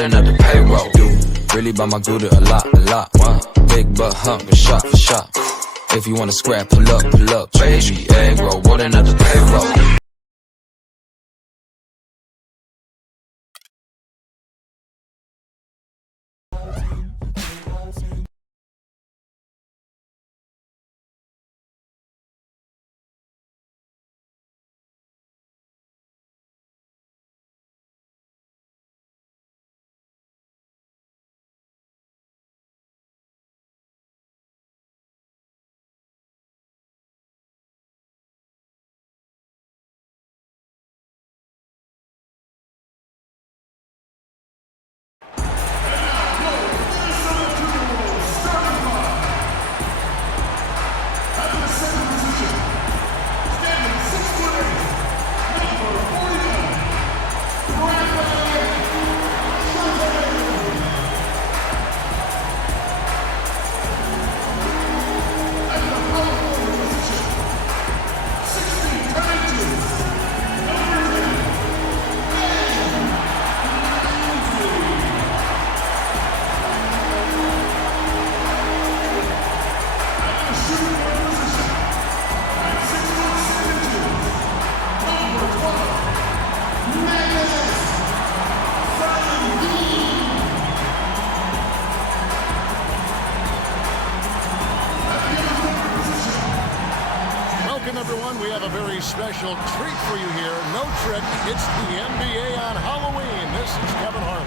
rolling up the payroll. You really buy my Gouda a lot, a lot. Big butt hump, a shot for shot. If you wanna scrap, pull up, baby. Egg roll, rolling up the payroll. Everyone, we have a very special treat for you here. No trick, it's the NBA on Halloween. This is Kevin Harlan.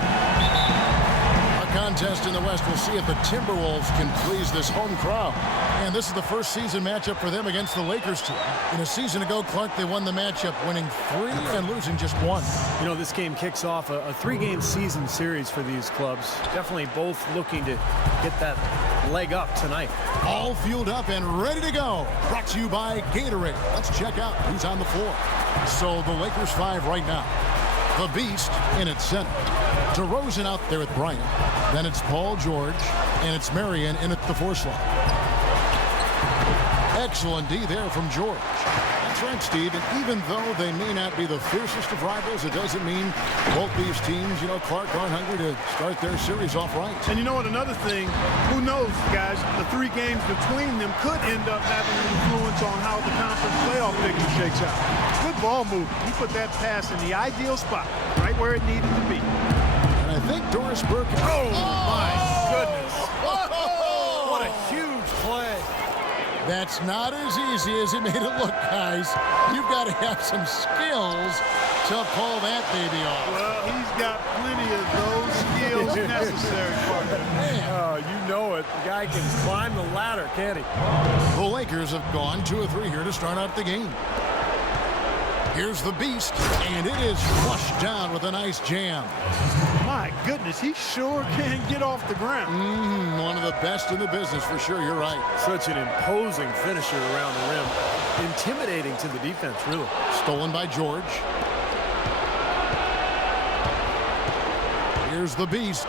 Our contest in the West will see if the Timberwolves can please this home crowd. And this is the first season matchup for them against the Lakers team. In a season ago, Clark, they won the matchup, winning 3 and losing just 1. You know, this game kicks off a 3-game season series for these clubs. Definitely both looking to get that leg up tonight. All fueled up and ready to go. Brought to you by Gatorade. Let's check out who's on the floor. So the Lakers 5 right now. The Beast in its center. DeRozan out there with Bryant. Then it's Paul George. And it's Marion in at the 4 slot. Excellent D there from George. That's right, Steve. And even though they may not be the fiercest of rivals, it doesn't mean both these teams, Clark, aren't hungry to start their series off right. And you know what? Another thing, who knows, guys, the 3 games between them could end up having an influence on how the conference playoff picture shakes out. Good ball movement. He put that pass in the ideal spot, right where it needed to be. And I think Doris Burke. Oh my goodness. What a huge play. That's not as easy as it made it look, guys. You've got to have some skills to pull that baby off. Well, he's got plenty of those skills necessary for him. Oh, you know it. The guy can climb the ladder, can't he? The Lakers have gone 2 of 3 here to start out the game. Here's the Beast, and it is flushed down with a nice jam. My goodness, he sure can get off the ground. One of the best in the business for sure, you're right. Such an imposing finisher around the rim. Intimidating to the defense, really. Stolen by George. Here's the Beast.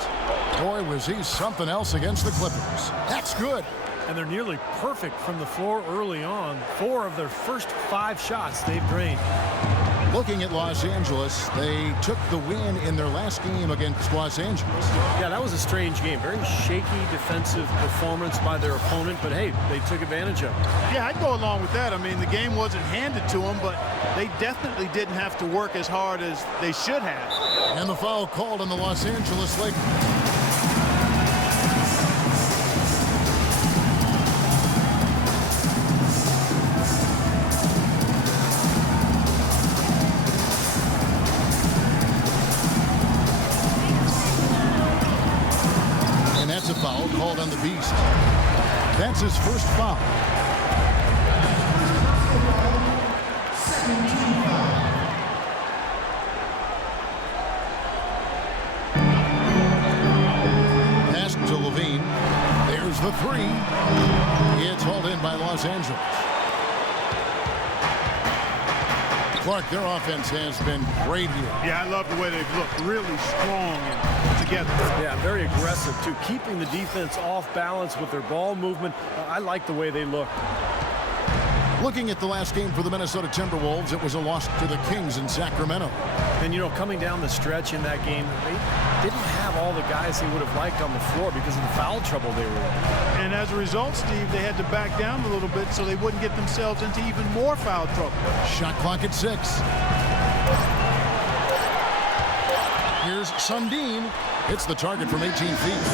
Boy, was he something else against the Clippers. That's good. And they're nearly perfect from the floor early on. 4 of their first 5 shots they've drained. Looking at Los Angeles, they took the win in their last game against Los Angeles. Yeah, that was a strange game. Very shaky defensive performance by their opponent, but hey, they took advantage of it. Yeah, I'd go along with that. I mean, the game wasn't handed to them, but they definitely didn't have to work as hard as they should have. And the foul called on the Los Angeles Lakers. Foul called on the Beast. That's his first foul. Pass to Levine. There's the 3. It's hauled in by Los Angeles. Clark, their offense has been great here. Yeah, I love the way they've looked. Really strong and together. Yeah, very aggressive, too. Keeping the defense off balance with their ball movement. I like the way they look. Looking at the last game for the Minnesota Timberwolves, it was a loss to the Kings in Sacramento. And, you know, coming down the stretch in that game, they didn't have all the guys they would have liked on the floor because of the foul trouble they were in. And as a result, Steve, they had to back down a little bit so they wouldn't get themselves into even more foul trouble. Shot clock at 6. Here's Sundin. Hits the target from 18 feet.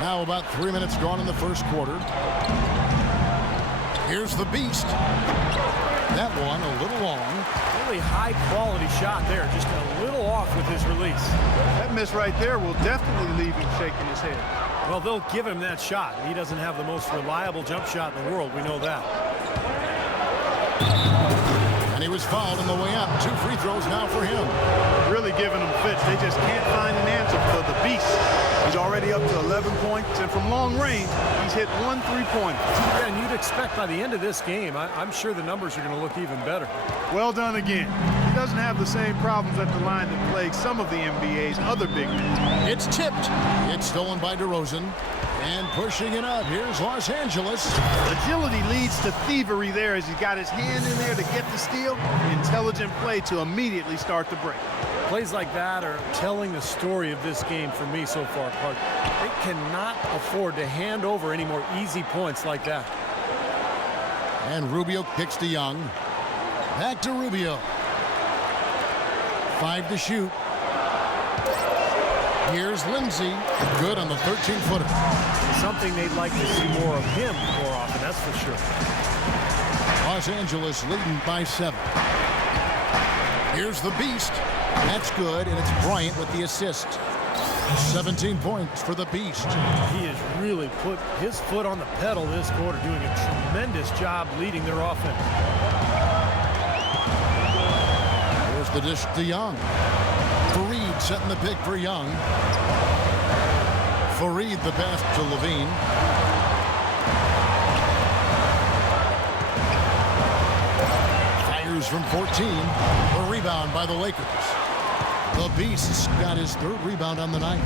Now about 3 minutes gone in the first quarter. Here's the Beast. That one a little long. Really high-quality shot there, just a little off with his release. That miss right there will definitely leave him shaking his head. Well, they'll give him that shot. He doesn't have the most reliable jump shot in the world. We know that. And he was fouled on the way up. 2 free throws now for him. Really giving them fits. They just can't find an answer for the Beast. He's already up to 11 points, and from long range, he's hit 1 3-pointer. Yeah, and you'd expect by the end of this game, I'm sure the numbers are going to look even better. Well done again. He doesn't have the same problems at the line that plague some of the NBA's other big men. It's tipped. It's stolen by DeRozan. And pushing it up. Here's Los Angeles. Agility leads to thievery there as he's got his hand in there to get the steal. Intelligent play to immediately start the break. Plays like that are telling the story of this game for me so far, Clark. They cannot afford to hand over any more easy points like that. And Rubio kicks to Young. Back to Rubio. 5 to shoot. Here's Lindsay. Good on the 13-footer. Something they'd like to see more of him more often, that's for sure. Los Angeles leading by 7. Here's the Beast. That's good, and it's Bryant with the assist. 17 points for the Beast. He has really put his foot on the pedal this quarter, doing a tremendous job leading their offense. Here's the dish to Young. Fareed setting the pick for Young. Fareed the pass to Levine. Fires from 14. A rebound by the Lakers. The Beast's got his 3rd rebound on the night.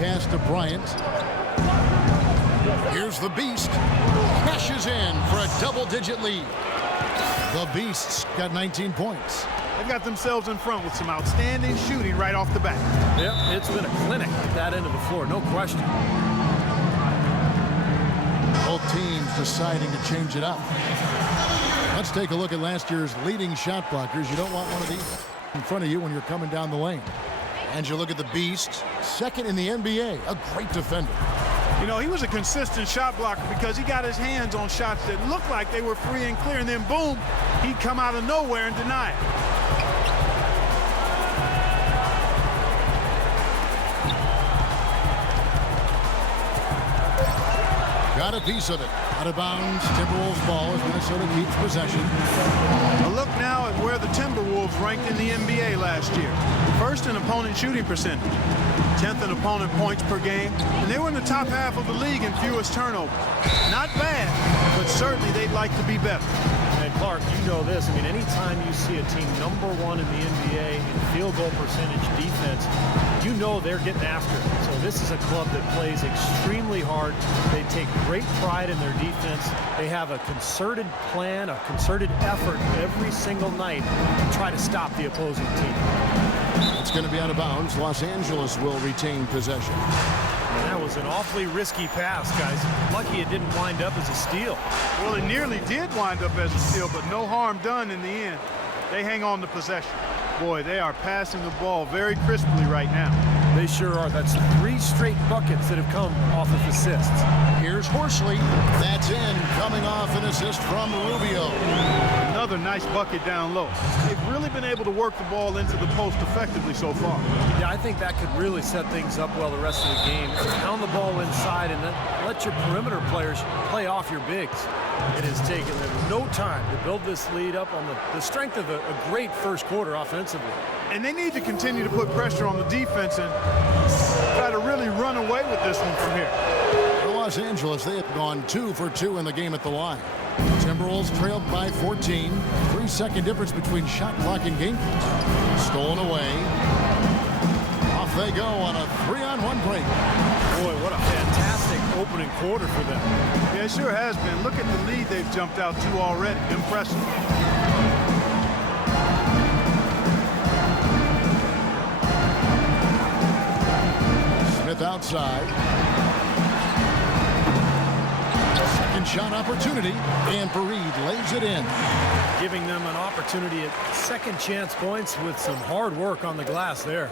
Pass to Bryant. Here's the Beast. Crashes in for a double-digit lead. The Beast's got 19 points. They've got themselves in front with some outstanding shooting right off the bat. Yep, it's been a clinic at that end of the floor, no question. Both teams deciding to change it up. Let's take a look at last year's leading shot blockers. You don't want one of these in front of you when you're coming down the lane. And you look at the Beast, 2nd in the NBA, a great defender. You know, he was a consistent shot blocker because he got his hands on shots that looked like they were free and clear, and then boom, he'd come out of nowhere and deny it. Got a piece of it. Out of bounds, Timberwolves ball as Minnesota keeps possession. A look now at where the Timberwolves ranked in the NBA last year. 1st in opponent shooting percentage, 10th in opponent points per game, and they were in the top half of the league in fewest turnovers. Not bad, but certainly they'd like to be better. And Clark, you know this. I mean, anytime you see a team #1 in the NBA in field goal percentage defense, you know they're getting after it. So this is a club that plays extremely hard. They take great pride in their defense. They have a concerted plan, a concerted effort every single night to try to stop the opposing team. It's going to be out of bounds. Los Angeles will retain possession. And that was an awfully risky pass, guys. Lucky it didn't wind up as a steal. Well, it nearly did wind up as a steal, but no harm done in the end. They hang on to possession. Boy, they are passing the ball very crisply right now. They sure are. That's 3 straight buckets that have come off of assists. Here's Horsley. That's in, coming off an assist from Rubio. Another nice bucket down low. They've really been able to work the ball into the post effectively so far. Yeah, I think that could really set things up well the rest of the game. Pound the ball inside and then let your perimeter players play off your bigs. It has taken them no time to build this lead up on the strength of a great first quarter offensively. And they need to continue to put pressure on the defense and try to really run away with this one from here. For Los Angeles, they have gone 2 for 2 in the game at the line. Timberwolves trailed by 14. 3-second difference between shot clock and game. Stolen away. Off they go on a 3-on-1 break. Boy, what a fantastic opening quarter for them. Yeah, it sure has been. Look at the lead they've jumped out to already. Impressive. Smith outside. Second shot opportunity, and Fareed lays it in. Giving them an opportunity at second chance points with some hard work on the glass there.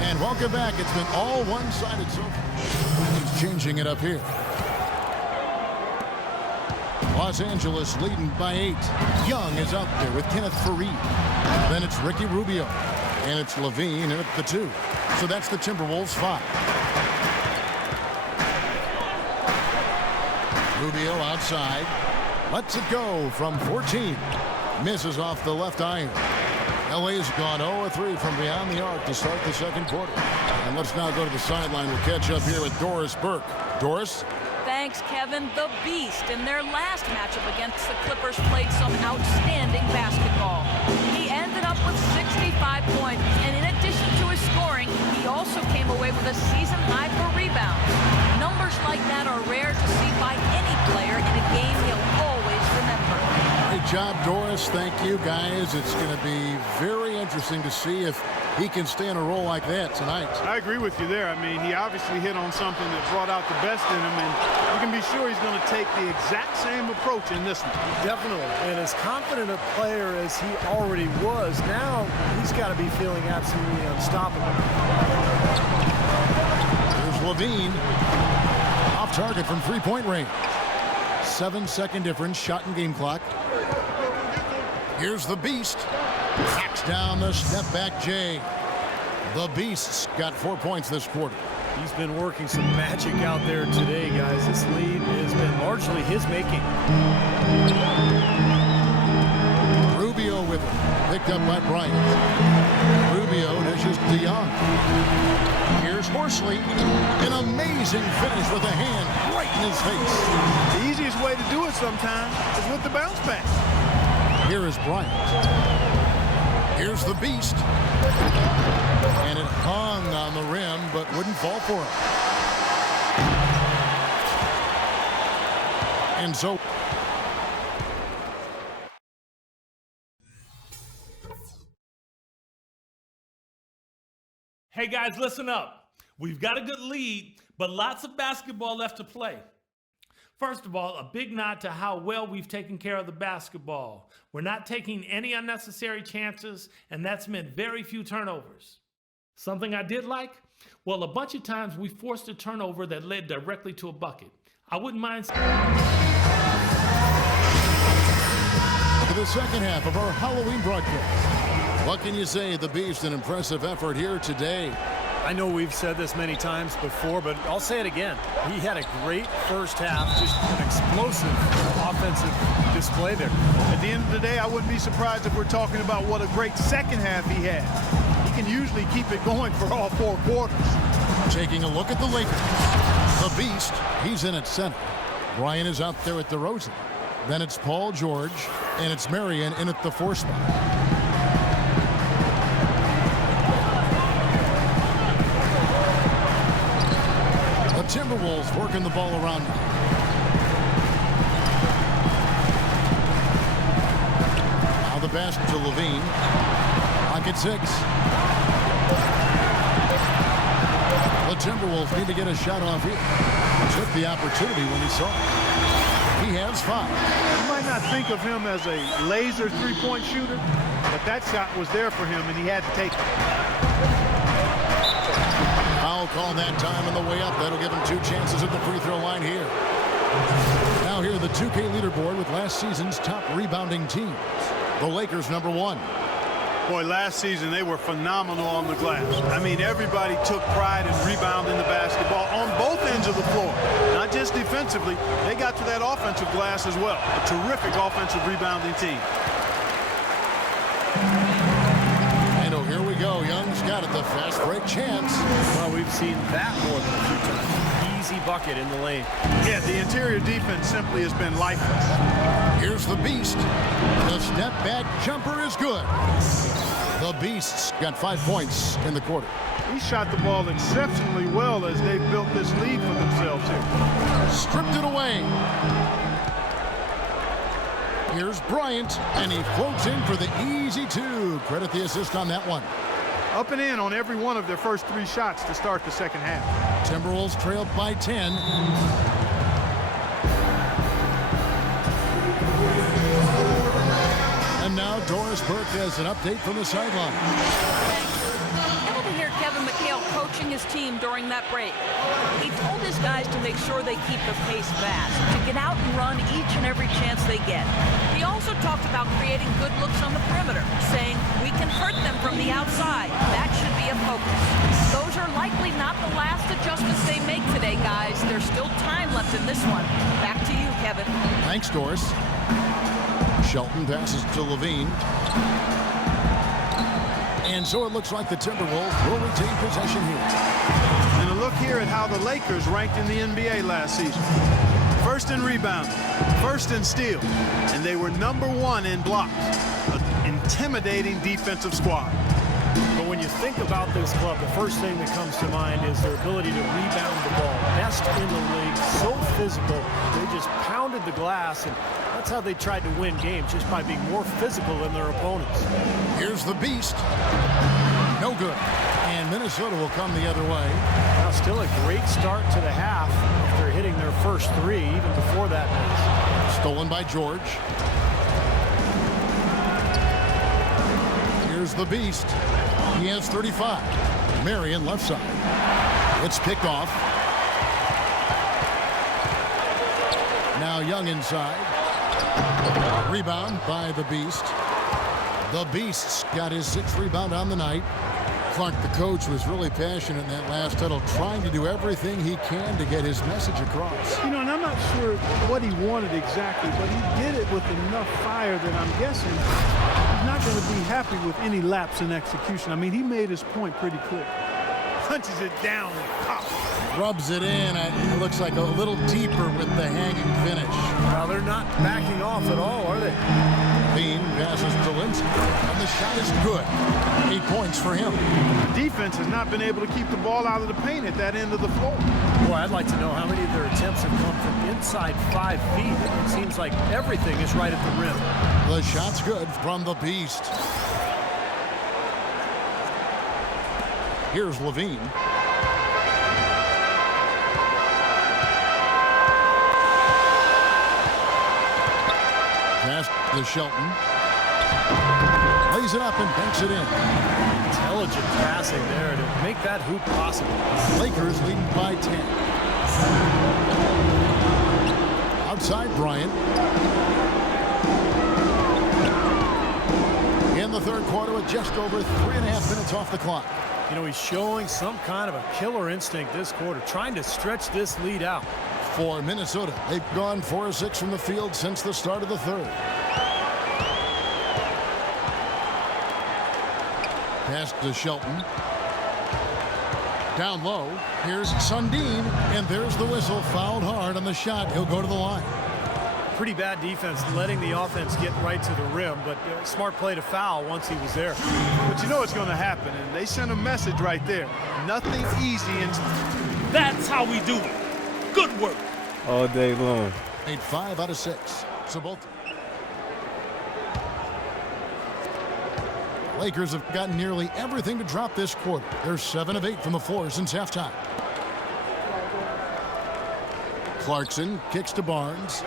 And welcome back. It's been all one-sided so far. He's changing it up here. Los Angeles leading by 8. Young is out there with Kenneth Fareed. Then it's Ricky Rubio. And it's Levine in at the 2. So that's the Timberwolves 5. Rubio outside. Lets it go from 14. Misses off the left iron. LA's gone 0-3 from beyond the arc to start the second quarter. And let's now go to the sideline. We'll catch up here with Doris Burke. Doris? Thanks, Kevin. The Beast in their last matchup against the Clippers played some outstanding basketball. He ended up with 65 points, and in addition to his scoring, he also came away with a season high for rebounds. Numbers like that are rare to see by any player in a game he'll always remember. Great job, Doris. Thank you, guys. It's going to be very interesting to see if he can stay in a role like that tonight. I agree with you there. I mean, he obviously hit on something that brought out the best in him, and you can be sure he's going to take the exact same approach in this one. Definitely. And as confident a player as he already was, now he's got to be feeling absolutely unstoppable. Here's Levine. Off target from three-point range. 7-second difference, shot and game clock. Here's the Beast. Backs down the step-back Jay. The Beast's got 4 points this quarter. He's been working some magic out there today, guys. This lead has been largely his making. Rubio with it. Picked up by Bryant. Rubio dishes to Young. Here's Horsley. An amazing finish with a hand right in his face. The easiest way to do it sometimes is with the bounce pass. Here is Bryant. Here's the Beast. And it hung on the rim, but wouldn't fall for him. And so... Hey guys, listen up. We've got a good lead, but lots of basketball left to play. First of all, a big nod to how well we've taken care of the basketball. We're not taking any unnecessary chances, and that's meant very few turnovers. Something I did like? Well, a bunch of times we forced a turnover that led directly to a bucket. I wouldn't mind... To the second half of our Halloween broadcast. What can you say? The Beast, an impressive effort here today. I know we've said this many times before, but I'll say it again. He had a great first half, just an explosive offensive display there. At the end of the day, I wouldn't be surprised if we're talking about what a great second half he had. He can usually keep it going for all 4 quarters. Taking a look at the Lakers. The Beast, he's in at center. Brian is out there at DeRozan. Then it's Paul George, and it's Marion in at the 4 spot. Timberwolves working the ball around. Now the basket to Levine. Pocket 6. The Timberwolves need to get a shot off here. Took the opportunity when he saw it. He has 5. You might not think of him as a laser three-point shooter, but that shot was there for him, and he had to take it. Foul call that time on the way up. That'll give him 2 chances at the free throw line here. Now here the 2K leaderboard with last season's top rebounding teams. The Lakers number 1. Boy, last season they were phenomenal on the glass. I mean, everybody took pride in rebounding the basketball on both ends of the floor. Not just defensively, they got to that offensive glass as well. A terrific offensive rebounding team. Here we go. Young's got it. The fast break chance. Well, we've seen that more than a few times. easy bucket in the lane. Yeah, the interior defense simply has been lifeless. Here's the Beast. The step back jumper is good. The Beasts got 5 points in the quarter. He shot the ball exceptionally well as they've built this lead for themselves here. Stripped it away. Here's Bryant, and he floats in for the easy 2. Credit the assist on that one. Up and in on every one of their first 3 shots to start the second half. Timberwolves trailed by 10. And now Doris Burke has an update from the sideline. Able to hear Kevin McHale coaching his team during that break. He told his guys to make sure they keep the pace fast, to get out and run each and every chance they get. He also talked about creating good looks on the perimeter, saying we can hurt them from the outside. That should be a focus. Those are likely not the last adjustments they make today, guys. There's still time left in this one. Back to you, Kevin. Thanks, Doris. Shelton passes to Levine. And so it looks like the Timberwolves will retain possession here. And a look here at how the Lakers ranked in the NBA last season. First in rebounding, first in steal, and they were #1 in blocks. An intimidating defensive squad. But when you think about this club, the first thing that comes to mind is their ability to rebound the ball. Best in the league, so physical. They just pounded the glass, and that's how they tried to win games, just by being more physical than their opponents. Here's the Beast. No good. And Minnesota will come the other way. Now still a great start to the half after hitting their first 3, even before that miss. Stolen by George. Here's the Beast. He has 35. Marion left side. It's picked off. Now Young inside. Rebound by the Beast. The Beast's got his 6th rebound on the night. Clark, the coach, was really passionate in that last huddle, trying to do everything he can to get his message across. You know, and I'm not sure what he wanted exactly, but he did it with enough fire that I'm guessing he's not going to be happy with any lapse in execution. I mean, he made his point pretty clear. Punches it down and pops. Rubs it in. It looks like a little deeper with the hanging finish. Well, they're not backing off at all, are they? Bean passes to Lindsay, and the shot is good. 8 points for him. The defense has not been able to keep the ball out of the paint at that end of the floor. Boy, I'd like to know how many of their attempts have come from inside 5 feet. It seems like everything is right at the rim. The shot's good from the Beast. Here's Levine. Pass to Shelton. Lays it up and banks it in. Intelligent passing there to make that hoop possible. Lakers leading by 10. Outside Bryant. In the third quarter with just over 3.5 minutes off the clock. You know, he's showing some kind of a killer instinct this quarter, trying to stretch this lead out. For Minnesota, they've gone 4 of 6 from the field since the start of the third. Pass to Shelton. Down low. Here's Sundin, and there's the whistle. Fouled hard on the shot. He'll go to the line. Pretty bad defense, letting the offense get right to the rim, but smart play to foul once he was there. But you know what's going to happen, and they sent a message right there. Nothing easy. That's how we do it. Good work. All day long. Made 5 out of 6. So both Lakers have gotten nearly everything to drop this quarter. They're 7 of 8 from the floor since halftime. Clarkson kicks to Barnes.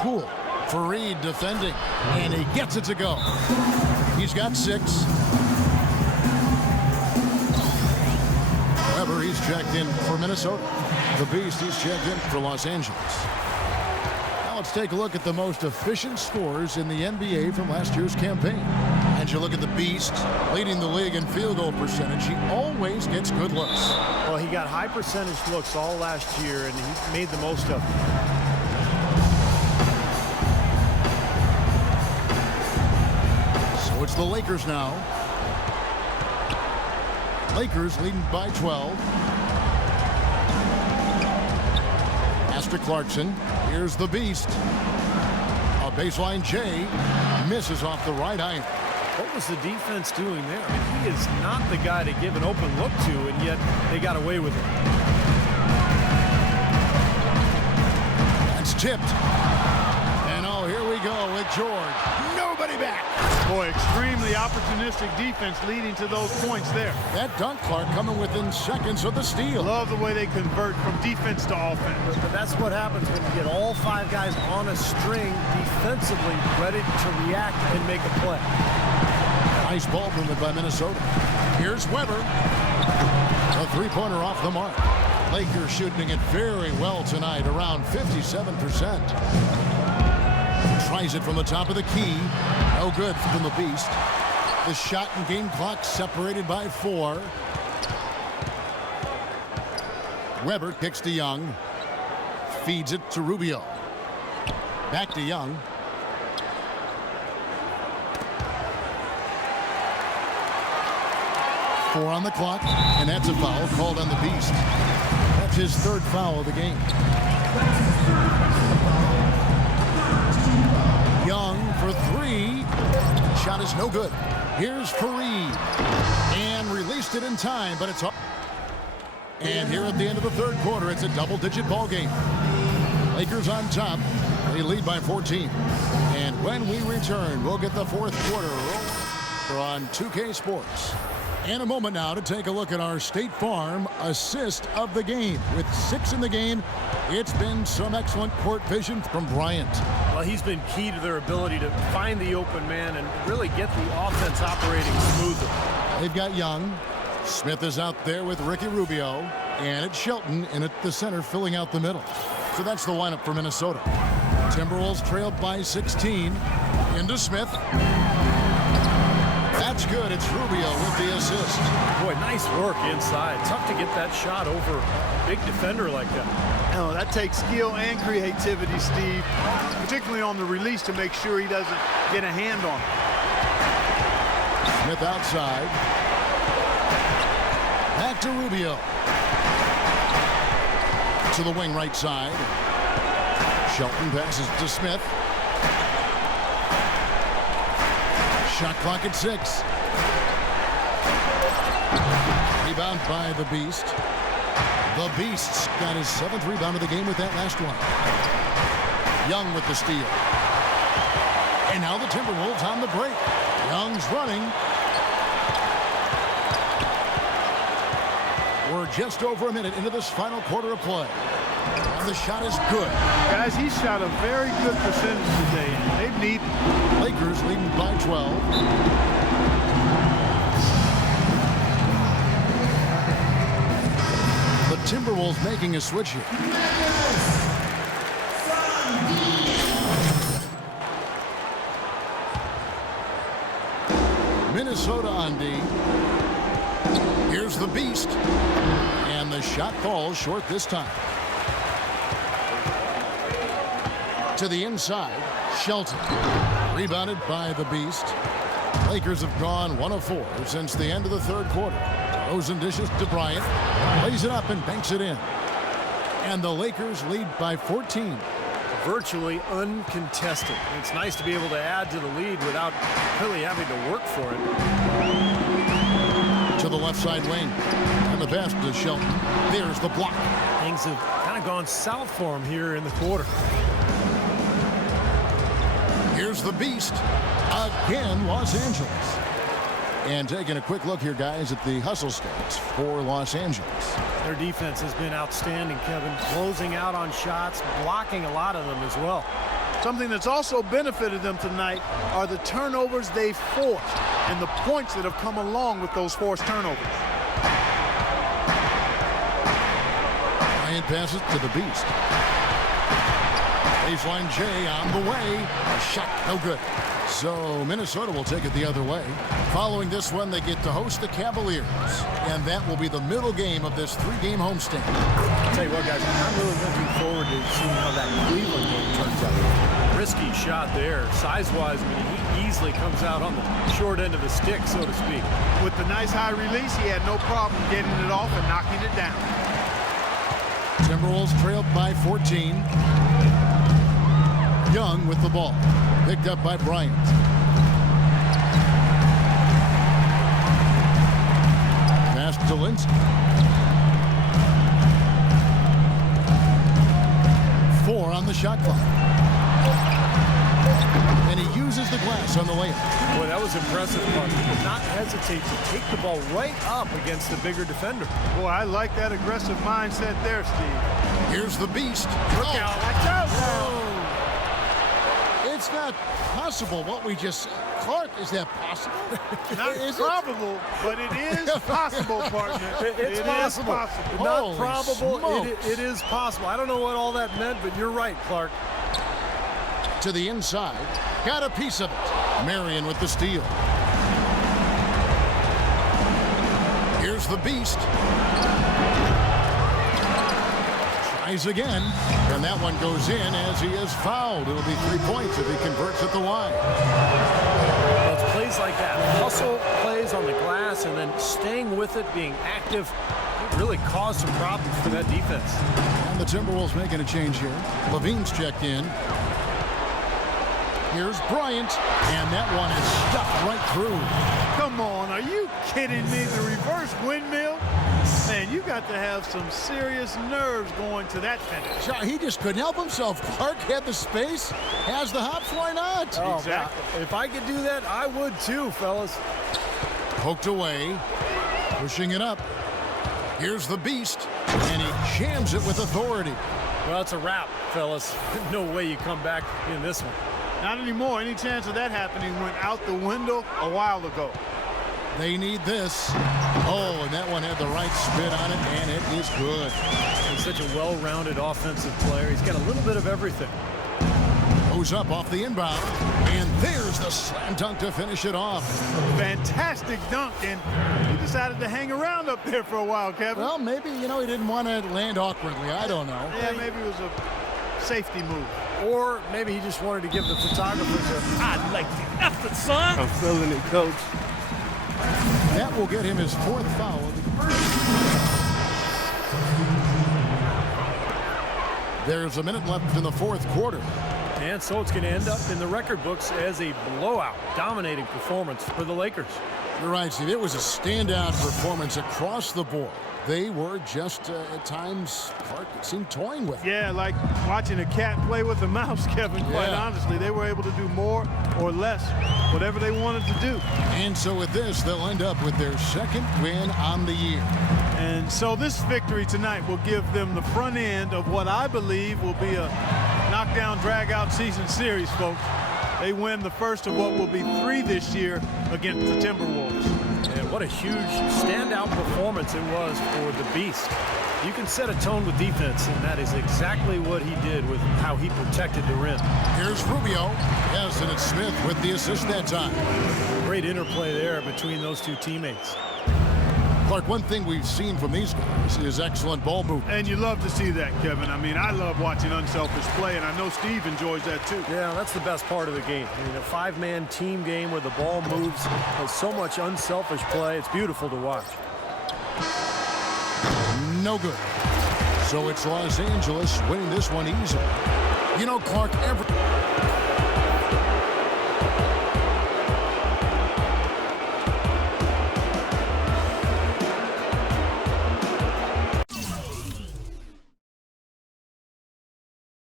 Poole. Fareed defending, and he gets it to go. He's got 6. Weber, he's checked in for Minnesota. The Beast, he's checked in for Los Angeles. Now let's take a look at the most efficient scorers in the NBA from last year's campaign. And you look at the Beast, leading the league in field goal percentage. He always gets good looks. Well, he got high percentage looks all last year, and he made the most of them. So it's the Lakers now. Lakers leading by 12. Pass to Clarkson. Here's the Beast. A baseline Jay misses off the right iron. What was the defense doing there? I mean, he is not the guy to give an open look to, and yet they got away with it. It's tipped. And oh, here we go with George. Nobody back. Boy, extremely opportunistic defense leading to those points there. That dunk, Clark, coming within seconds of the steal. Love the way they convert from defense to offense. But that's what happens when you get all 5 guys on a string defensively ready to react and make a play. Nice ball movement by Minnesota. Here's Weber. A three-pointer off the mark. Lakers shooting it very well tonight, around 57%. Tries it from the top of the key. No good from the Beast. The shot and game clock separated by 4. Weber kicks to Young. Feeds it to Rubio. Back to Young. Four on the clock, and that's a foul called on the Beast. That's his 3rd foul of the game. Young for 3. Shot is no good. Here's Fareed. And released it in time, but it's off. And here at the end of the 3rd quarter, it's a double-digit ball game. Lakers on top. They lead by 14. And when we return, we'll get the 4th quarter on 2K Sports. And a moment now to take a look at our State Farm assist of the game. With 6 in the game, it's been some excellent court vision from Bryant. Well, he's been key to their ability to find the open man and really get the offense operating smoothly. They've got Young. Smith is out there with Ricky Rubio. And it's Shelton in at the center filling out the middle. So that's the lineup for Minnesota. Timberwolves trailed by 16. Into Smith. That's good. It's Rubio with the assist. Boy, nice work inside. Tough to get that shot over a big defender like that. No, that takes skill and creativity, Steve, particularly on the release to make sure he doesn't get a hand on it. Smith outside. Back to Rubio. To the wing right side. Shelton passes to Smith. Shot clock at 6. Rebound by the Beast. The Beast's got his 7th rebound of the game with that last one. Young with the steal. And now the Timberwolves on the break. Young's running. We're just over a minute into this final quarter of play. And the shot is good. Guys, he shot a very good percentage today. They've needed. Lakers leading by 12. The Timberwolves making a switch here. Minnesota on D. Here's the Beast. And the shot falls short this time. To the inside, Shelton. Rebounded by the Beast. Lakers have gone 1 of 4 since the end of the 3rd quarter. Rosen dishes to Bryant. Lays it up and banks it in. And the Lakers lead by 14. Virtually uncontested. It's nice to be able to add to the lead without really having to work for it. To the left side wing. And the pass to Shelton. There's the block. Things have kind of gone south for him here in the quarter. Here's the Beast. Again, Los Angeles. And taking a quick look here, guys, at the hustle stats for Los Angeles. Their defense has been outstanding, Kevin. Closing out on shots, blocking a lot of them as well. Something that's also benefited them tonight are the turnovers they've forced and the points that have come along with those forced turnovers. Bryant passes to the Beast. Baseline Jay on the way. A shot, no good. So Minnesota will take it the other way. Following this one, they get to host the Cavaliers. And that will be the middle game of this 3-game homestand. I'll tell you what, guys, I'm really looking forward to seeing how that Cleveland game turns out. risky shot there. Size-wise, I mean, he easily comes out on the short end of the stick, so to speak. With the nice high release, he had no problem getting it off and knocking it down. Timberwolves trailed by 14. Young with the ball. Picked up by Bryant. Pass to Linsky. 4 on the shot clock. And he uses the glass on the layup. Boy, that was impressive, Mark. He did not hesitate to take the ball right up against the bigger defender. Boy, I like that aggressive mindset there, Steve. Here's the beast. Look out. Watch out. It's not possible what we just said. Clark, is that possible? Not probable, but it is possible, partner. It's possible. Not Holy probable. smokes. It is possible. I don't know what all that meant, but you're right, Clark. To the inside. Got a piece of it. Marion with the steal. Here's the beast. Tries again. And that one goes in as he is fouled. It'll be 3 points if he converts at the line. Well, it's plays like that. Hustle plays on the glass and then staying with it, being active, it really caused some problems for that defense. And the Timberwolves making a change here. Levine's checked in. Here's Bryant, and that one is stuffed right through. Come on, are you kidding me? The reverse windmill? Man, you got to have some serious nerves going to that finish. He just couldn't help himself. Clark had the space, has the hops, why not? Oh, Exactly. If I could do that, I would too, fellas. Poked away, pushing it up. Here's the beast, and he jams it with authority. Well, it's a wrap, fellas. No way you come back in this one. Not anymore. Any chance of that happening went out the window a while ago. They need this. Oh, and that one had the right spin on it, and it is good. He's such a well-rounded offensive player. He's got a little bit of everything. Goes up off the inbound, and there's the slam dunk to finish it off. Fantastic dunk, and he decided to hang around up there for a while, Kevin. Well, maybe, he didn't want to land awkwardly. I don't know. Yeah, maybe it was a safety move. Or maybe he just wanted to give the photographers I like the effort, son. I'm feeling it, coach. That will get him his 4th foul. There's a minute left in the 4th quarter. And so it's going to end up in the record books as a blowout, dominating performance for the Lakers. You're right, Steve. It was a standout performance across the board. They were just, at times, Clark, it seemed toying with it. Yeah, like watching a cat play with a mouse, Kevin, quite Yeah. honestly. They were able to do more or less, whatever they wanted to do. And so with this, they'll end up with their 2nd win on the year. And so this victory tonight will give them the front end of what I believe will be a knockdown, drag-out season series, folks. They win the first of what will be 3 this year against the Timberwolves. And what a huge standout performance it was for the Beast. You can set a tone with defense, and that is exactly what he did with how he protected the rim. Here's Rubio. Yes, and it's Smith with the assist that time. Great interplay there between those two teammates. Clark, one thing we've seen from these guys is excellent ball movement. And you love to see that, Kevin. I mean, I love watching unselfish play, and I know Steve enjoys that too. Yeah, that's the best part of the game. I mean, a 5-man team game where the ball moves, has so much unselfish play. It's beautiful to watch. No good. So it's Los Angeles winning this one easily. Clark,